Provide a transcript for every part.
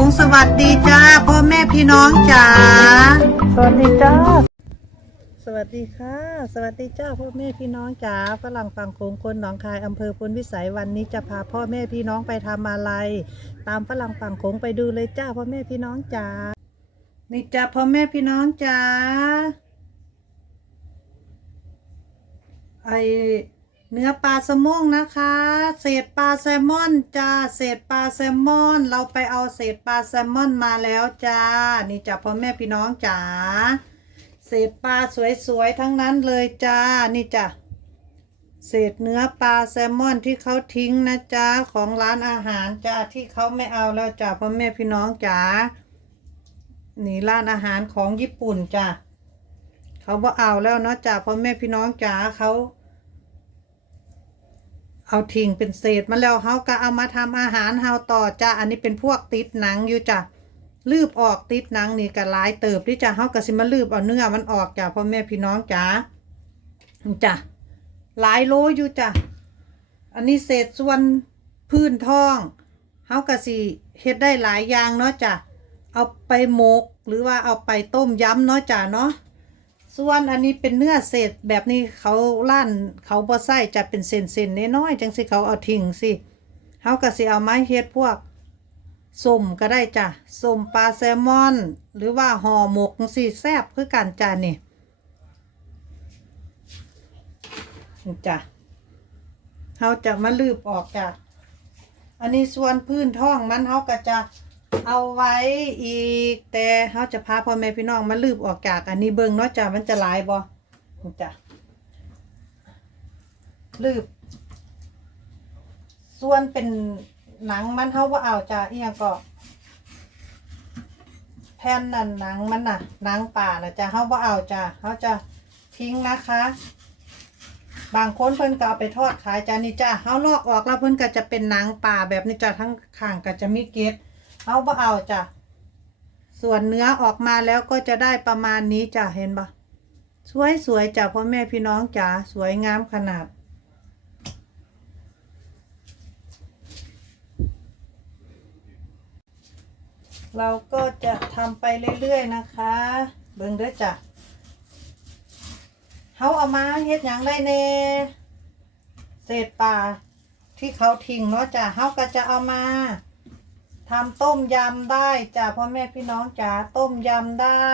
งสวัสดีจ้าพ่อแม่พี่น้องจ๋าสวัสดีจ้า สวัสดีค่ะ สวัสดีจ้าพ่อแม่พี่น้องจ๋าฝรั่งฝั่งโขงคนหนองคายอำเภอพลวิสัยวันนี้จะพาพ่อแม่พี่น้องไปทำอะไร ตามฝรั่งฝั่งโขงไปดูเลยจ้าพ่อแม่พี่น้องจ๋านี่จ้าพ่อแม่พี่น้องจ๋าไอ เนื้อปลาแซลมอนนะคะ เศษปลาแซลมอนจ้า เศษปลาแซลมอน เราไปเอาเศษปลาแซลมอนมาแล้วจ้า นี่จ้าพ่อแม่พี่น้องจ๋า เศษปลาสวยๆทั้งนั้นเลยจ้า นี่จ้ะเศษเนื้อปลาแซลมอนที่เขาทิ้งนะจ้าของร้านอาหารจ้าที่เขาไม่เอาแล้วจ้าพ่อแม่พี่น้องจ๋า นี่ร้านอาหารของญี่ปุ่นจ้าเขาบ่เอาแล้วเนาะจ้าพ่อแม่พี่น้องจ๋าเขา เอาทิ้งเป็นเศษมาแล้วเขาก็เอามาทำอาหารเฮาต่อจ้าอันนี้เป็นพวกติดหนังอยู่จ้ะลืบออกติดหนังนี่ก็หลายเติบที่จะเฮาก็สิมาลืบเอาเนื้อมันออกจ้ะพ่อแม่พี่น้องจ๋าจ้ะหลายโลอยู่จ้ะอันนี้เศษส่วนพื้นท้องเฮาก็สิเฮ็ดได้หลายอย่างเนาะจ้ะเอาไปหมกหรือว่าเอาไปต้มยำเนาะจ้ะเนาะ ส่วนอันนี้เป็นเนื้อเศษแบบนี้เขาล้านเขาบ่ใส่จะเป็นเศษๆนน้อยๆจังสิเขาเอาทิ้งสิเฮาก็สิเอาไมาเฮ็ดพวกส้มก็ได้จ้ะส้มปลาแซลมอน หรือว่าห่อหมกสีแซบคือกันจ้ะนี่นี่จ้ะเขาจะมาลืบออกจ้ะอันนี้ส่วนพื้นท้องมันเขาก็จะ เอาไว้อีก แต่เขาจะพาพ่อแม่พี่น้องมาลืบออกจากอันนี้เบิ่งเนาะจ้ะมันจะลายบ่จ้ะลืบ ส่วนเป็นหนังมันเขาว่าเอาจ้ะเอียงก็แผ่นนั่นหนังมันน่ะหนังป่านะจ้ะเขาว่าเอาจ้ะเขาจะทิ้งนะคะ บางคนเพิ่นก็เอาไปทอดขายจ้ะนี่จ้ะเขาลอกออกแล้วเพิ่นก็จะเป็นหนังป่าแบบนี้จ้ะทั้งข้างก็จะมีเกล็ด เขาว่เอาจ้ะ ส่วนเนื้อออกมาแล้วก็จะได้ประมาณนี้จ้ะ เห็นปะสวยสวยๆจ้ะพ่อแม่พี่น้องจ๋าสวยงามขนาด เราก็จะทำไปเรื่อยๆนะคะ เบิ่งเด้อจ้ะเขาเอามาเฮ็ดหยังได้เน่เศษปลาที่เขาทิ้งเนาะจ้ะเขาก็จะเอามา ทำต้มยำได้จ้ะพ่อแม่พี่น้องจ๋าต้มยำได้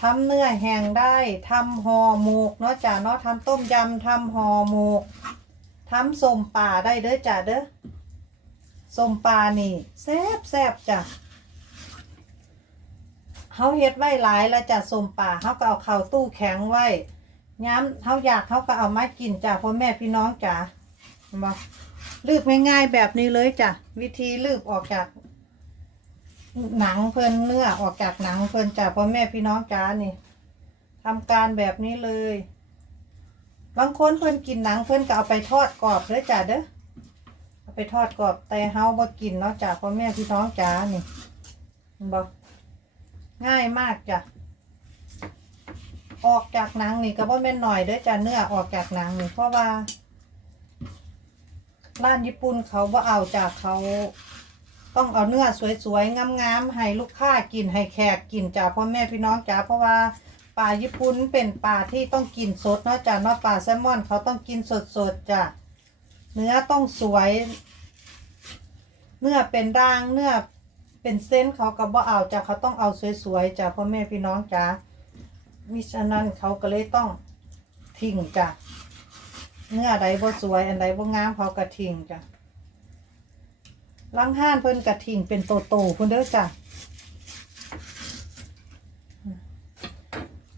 ทำเนื้อแห้งได้ทำห่อหมกเนาะจ้ะเนาะทำต้มยำทำห่อหมกทำส้มป่าได้เด้อจ้ะเด้อส้มปลานี่แซ่บแซ่บจ้ะเขาเฮ็ดไว้หลายแล้วจ้ะส้มปลาเขาก็เอาเข้าตู้แข็งไว้ย้ำเขาอยากเขาก็เอามากินจ้ะพ่อแม่พี่น้องจ้ะเห็นบ่ ลืบง่ายๆแบบนี้เลยจ้ะวิธีลืบออกจาก หนังเพิ่นเนื้อออกจากหนังเพิ่นจ้ะพ่อแม่พี่น้องจ้านี่ทำการแบบนี้เลย บางคนเพิ่นกินหนังเพิ่นก็เอาไปทอดกรอบเด้อจ้ะเด้อเอาไปทอดกรอบแต่เฮาบ่กินเนาะจ้ะพ่อแม่พี่น้องจ๋านี่เห็นบ่ง่ายมากจ้ะออกจากหนังนี่ก็บ่แม่นหน่อยเด้อจ้ะเนื้อออกจากหนังนี่เพราะว่า ร้านญี่ปุ่นเขาบ่เอาจ้ะเขาต้องเอาเนื้อสวยๆงามๆให้ลูกค้ากินให้แขกกินจ้ะพ่อแม่พี่น้องจ๋าเพราะว่าปลาญี่ปุ่นเป็นปลาที่ต้องกินสดเนาะจ้ะเนาะปลาแซลมอนเขาต้องกินสดๆจ้ะเนื้อต้องสวย เนื้อเป็นด่างเนื้อเป็นเส้นเขาก็บ่เอาจ้ะเขาต้องเอาสวยๆจ้ะพ่อแม่พี่น้องจ้ะมิฉะนั้นเขาก็เลยต้องทิ้งจ้ะ เนื้อใดบ่สวย อันใดบ่งามเขาก็ทิ้งจ้ะลังห้านเพิ่นกระทิงเป็นโตโตๆเพิ่นเด้อจ้ะ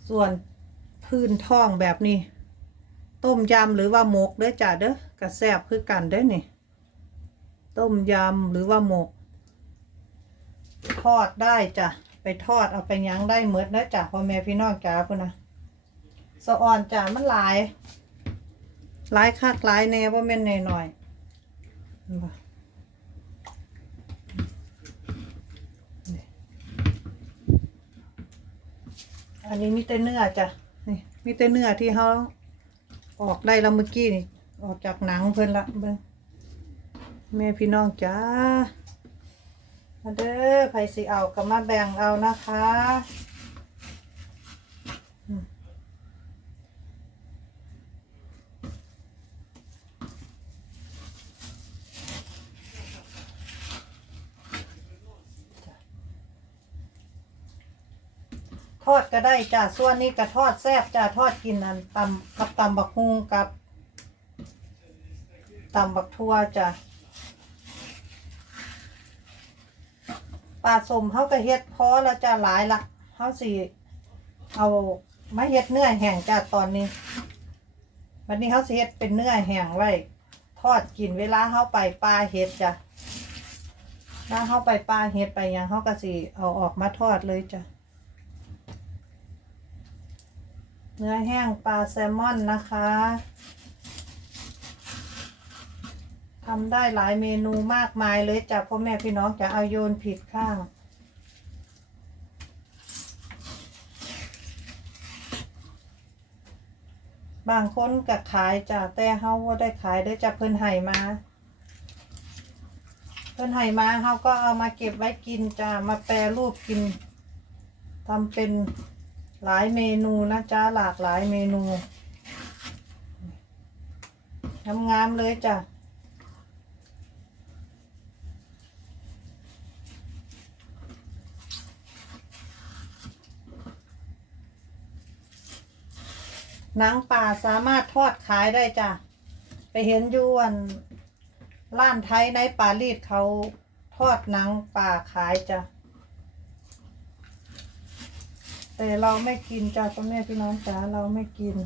ส่วนพื้นท้องแบบนี้ ต้มยำหรือว่าหมกเด้อจ้ะเด้อกระแซบคือกันเด้อนี่ ต้มยำหรือว่าหมก ทอดได้จ้ะ ไปทอดเอาไปยังได้เมดเด้อจ้ะพ่อแม่พี่น้องจ้าพุ่นนะสะอ่อนจ้ะมันหลาย หลายคักหลายแน่บ่แม่นแน่หน่อยเห็นบ่นี่อันนี้มีแต่เนื้อจ้ะนี่มีแต่เนื้อที่เขาออกได้แล้วเมื่อกี้นี่ ออกจากหนังเพิ่นละเบิ่งแม่พี่น้องจ้ามาเด้อไผสิเอาก็มาแบ่งเอานะคะ ทอดก็ได้จ้ะส่วนนี้ก็ทอดแซ่บจ้ะทอดกินอันตำกับตำบักฮุงกับตำบักทั่วจ้ะปลาสมเขาก็เฮ็ดพอแล้วจะหลายละเขาสิเอามาเฮ็ดเนื้อแห้งจ้ะตอนนี้วันนี้เขาสิเฮ็ดเป็นเนื้อแห้งไว้ทอดกินเวลาเขาไปปลาเฮ็ดจ้ะถ้าเขาไปปลาเฮ็ดไปยังเขาก็สิเอาออกมาทอดเลยจ้ะ เนื้อแห้งปลาแซลมอนนะคะทำได้หลายเมนูมากมายเลยจ้ะพ่อแม่พี่น้องจะเอาโยนผิดข้าง บางคนก็ขายจ้ะแต่เฮาบ่ได้ขายได้จ้ะเพิ่นให้มา เพิ่นให้มาเฮาก็เอามาเก็บไว้กินจ้ะมาแปรรูปกินทำเป็น หลายเมนูนะจ้าหลากหลายเมนูงามๆเลยจ้ะหนังป่าสามารถทอดขายได้จ้ะ ไปเห็นยวนร้านไทยในปารีสเขาทอดหนังป่าขายจ้ะ แต่เราไม่กินจ้ะพ่อแม่พี่น้องจ๋าเราไม่กิน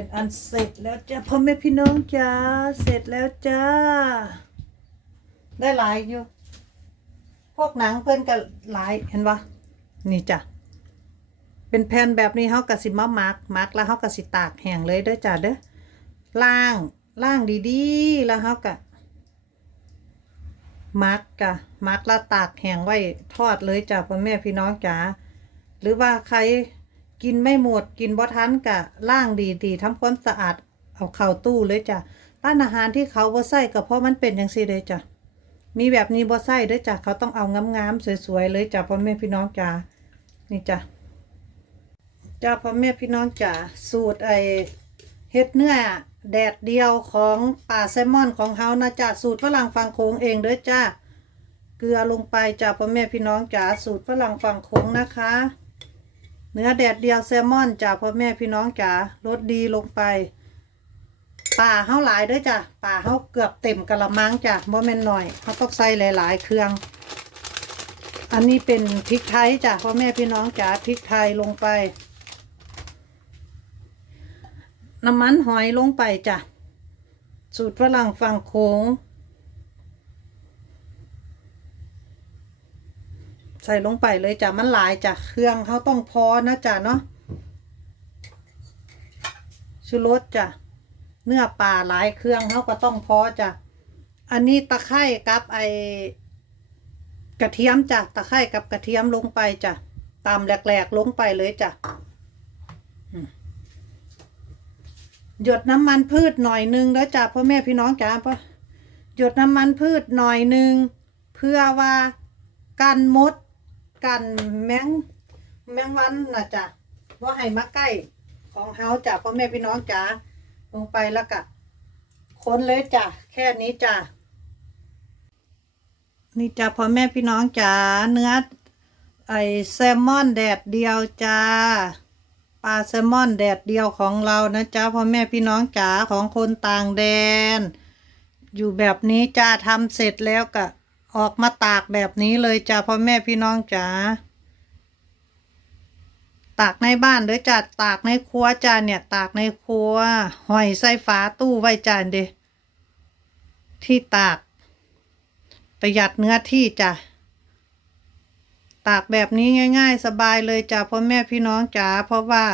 เป็นอันเสร็จแล้วจ้ะพ่อแม่พี่น้องจ้าเสร็จแล้วจ้า ได้หลายอยู่ พวกหนังเพิ่นก็หลายเห็นปะนี่จ้ะเป็นแผ่นแบบนี้เขากะสิมามักมักแล้วเขากะสิตากแห้งเลยเด้อจ้ะเด้อล่างล่างดีๆ แล้วเขากะมักกะมักแล้วตากแห้งไว้ทอดเลยจ้ะพ่อแม่พี่น้องจ๋าหรือว่าใคร กินไม่หมดกินบ่ทันกะล่างดีๆทำความสะอาดเอาเข้าตู้เลยจ้ะร้านอาหารที่เขาบ่ใส่ก็เพราะมันเป็นอย่างซี่เลยจ้ะมีแบบนี้บ่ใส่เด้อจ้ะเขาต้องเอางามๆสวยๆเลยจ้ะพ่อแม่พี่น้องจ๋านี่จ้ะจ้าพ่อแม่พี่น้องจ๋าสูตรไอเฮ็ดเนื้อแดดเดียวของป่าแซลมอนของเฮานะจ้ะสูตรฝรั่งฟังโค้งเองเด้อจ้าเกลือลงไปจ้ะพ่อแม่พี่น้องจ๋าสูตรฝรั่งฟังโค้งนะคะ เนื้อแดดเดียวแซลมอนจ้ะพ่อแม่พี่น้องจ๋ารสดีลงไปป่าเฮาหลายด้อจ้ะป่าเฮาเกือบเต็มกะละมังจ้ะบ่แม่นหน่อยเฮาต้องใส่หลาย ๆ เครื่อง อันนี้เป็นพริกไทยจ้ะพ่อแม่พี่น้องจ๋าพริกไทยลงไป น้ำมันหอยลงไปจ้ะสูตรฝรั่งฝั่งโค้ง ใส่ลงไปเลยจ้ะมันหลายจ้ะเครื่องเขาต้องพอนะจ้ะเนาะชูรสจ้ะเนื้อปลาหลายเครื่องเขาก็ต้องพอจ้ะอันนี้ตะไคร่กับไอกระเทียมจ้ะตะไคร่กับกระเทียมลงไปจ้ะตามแหลกๆลงไปเลยจ้ะหยดน้ำมันพืชหน่อยนึงแล้วจ้ะพ่อแม่พี่น้องจ้ะพ่อหยดน้ำมันพืชหน่อยนึงเพื่อว่ากันมด กันแมงแมงวันนะจ๊ะว่าให้มาใกล้ของเฮาจ้ะพ่อแม่พี่น้องจ๋าลงไปแล้วก็ค้นเลยจ้ะแค่นี้จ้ะนี่จ้ะพ่อแม่พี่น้องจ๋าเนื้อไอแซลมอนแดดเดียวจ้าปลาแซลมอนแดดเดียวของเรานะจ๊ะพ่อแม่พี่น้องจ๋าของคนต่างแดน อยู่แบบนี้จ้าทำเสร็จแล้วก็ ออกมาตากแบบนี้เลยจ้าพ่อแม่พี่น้องจ๋าตากในบ้านเด้อจ้าตากในครัวจ้าเนี่ยตากในครัวหอยใส่ฝาตู้ไว้จ้าเดะที่ตาก ประหยัดเนื้อที่จ้ะตากแบบนี้ง่าย ๆ สบายเลยจ้ะพ่อแม่พี่น้องจ๋าเพราะว่า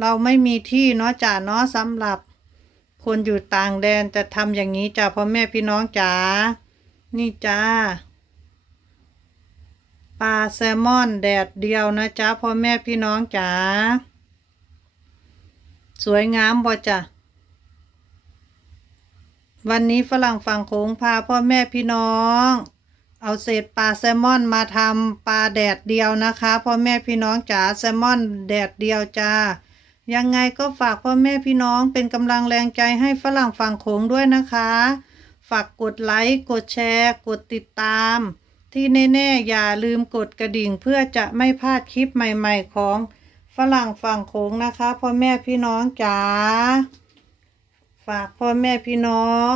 เราไม่มีที่เนาะจ้ะเนาะสำหรับคนอยู่ต่างแดนจะทำอย่างนี้จ้ะพ่อแม่พี่น้องจ๋า นี่จ้า ปลาแซลมอนแดดเดียวนะจ๊ะพ่อแม่พี่น้องจ๋า สวยงามบ่จ้ะวันนี้ฝรั่งฝั่งโขงพาพ่อแม่พี่น้อง เอาเศษปลาแซลมอนมาทำปลาแดดเดียวนะคะพ่อแม่พี่น้องจ๋าแซลมอนแดดเดียวจ้ายังไงก็ฝากพ่อแม่พี่น้องเป็นกำลังแรงใจให้ฝรั่งฝั่งโขงด้วยนะคะ ฝากกดไลค์ กดแชร์ กดติดตาม ที่แน่ๆ อย่าลืมกดกระดิ่งเพื่อจะไม่พลาดคลิปใหม่ๆของฝรั่งฝั่งโขงนะคะพ่อแม่พี่น้องจ๋าฝากพ่อแม่พี่น้อง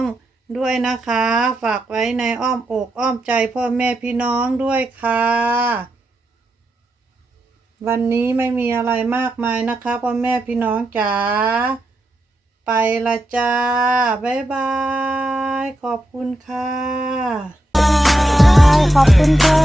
ด้วยนะคะ ฝากไว้ในอ้อมอกอ้อมใจพ่อแม่พี่น้องด้วยค่ะ วันนี้ไม่มีอะไรมากมายนะคะพ่อแม่พี่น้องจ๋า ไปละจ้า บ๊ายบาย ขอบคุณค่ะ ขอบคุณค่ะ